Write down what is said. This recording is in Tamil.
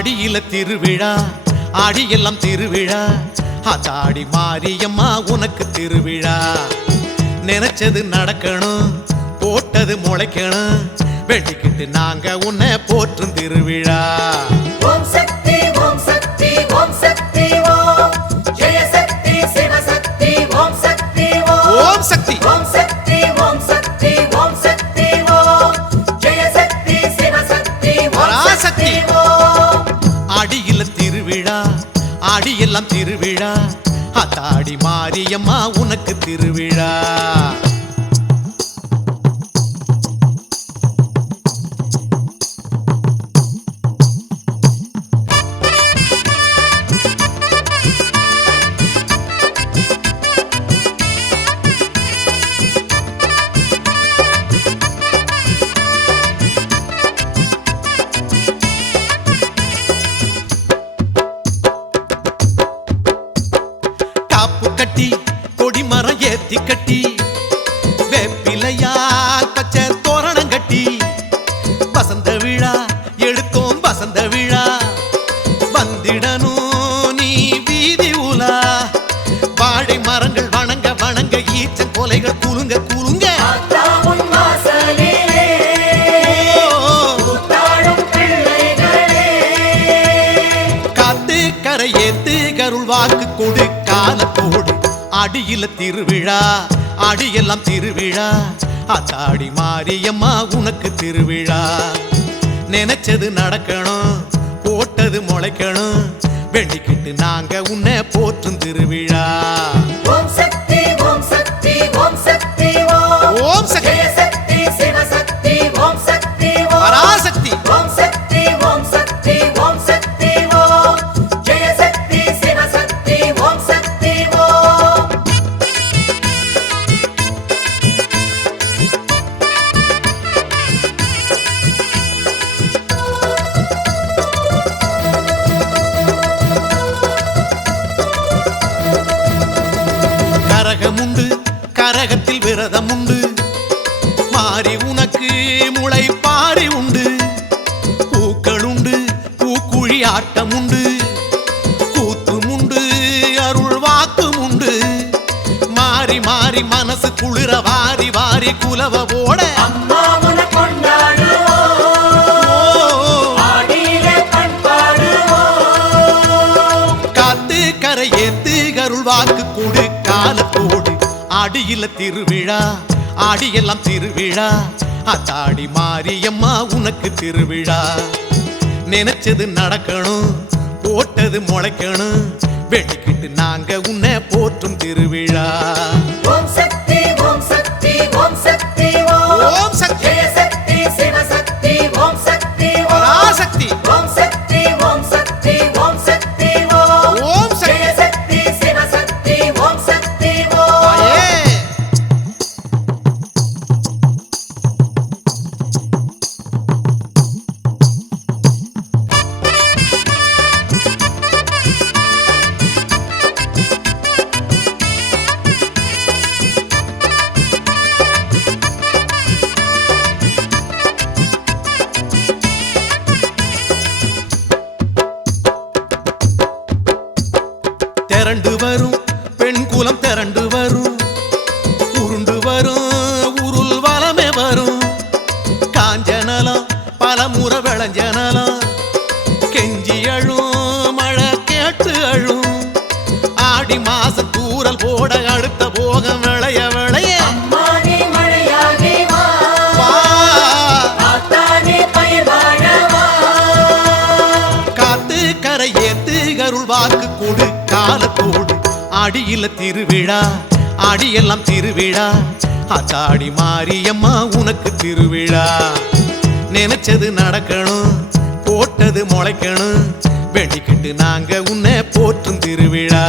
ஆடியில திருவிழா ஆடியெல்லாம் திருவிழா. அதாடி மாரியம்மா உனக்கு திருவிழா. நினைச்சது நடக்கணும் போட்டது முளைக்கணும். வெட்டிக்கிட்டு நாங்க உன்னை போற்றும் திருவிழா. ஆடியெல்லாம் திருவிழா. அத்தாடி மாரியம்மா உனக்கு திருவிழா. ஏத்தி கட்டி வேப்பிலையா பச்சை தோரணம் கட்டி வசந்த விழா எடுத்தோம் வசந்த விழா. வந்திடணும் நீ வீதி உலா வாழை மரங்கள் வணங்க வணங்க ஈச்சன் கொலைகள் குலுங்க குலுங்க. கரையேத்து கருள் வாக்கு கொடு காலத்தோடு அடியில திருவிழா அடியெல்லாம் திருவிழா. அத்தாடி மாரியம்மா உனக்கு திருவிழா. நினைச்சது நடக்கணும் போட்டது முளைக்கணும். வேண்டிக்கிட்டு நாங்க உன்னை போற்றும் திருவிழா. கரகமுண்டு கரகத்தில் விரதம் உண்டு மாறி உனக்கு முளை உண்டு. பூக்கள் உண்டு பூக்குழி ஆட்டம் உண்டு கூத்தும் உண்டு அருள் வாக்கும் உண்டு மாறி மாறி மனசு குளிர வாரி வாரி குலவ போட. அம்மா ஆடியில திருவிழா ஆடியெல்லாம் திருவிழா. அத்தாடி மாரியம்மா உனக்கு திருவிழா. நினைச்சது நடக்கணும் போட்டது முளைக்கணும். வெட்டிக்கிட்டு நாங்க உன்னை போற்றும் திருவிழா. வரும் உருள் வளமே வரும். காஞ்சனலம் பல முறை விளைஞ்சனலம். கெஞ்சி அழும் மழை கேட்டு அழும். ஆடி மாசம் தூரல் போட அடுத்த போகம் விளைய விளைய. காத்து கரையேத்து கருள் வாக்கு கொடு காலத்தோடு அடியில திருவிழா. அடியெல்லாம் திருவிழா. ஆச்சாடி மாரியம்மா உனக்கு திருவிழா. நினைச்சது நடக்கணும் போட்டது முளைக்கணும். வெடிக்கிட்டு நாங்க உன்னை போற்றும் திருவிழா.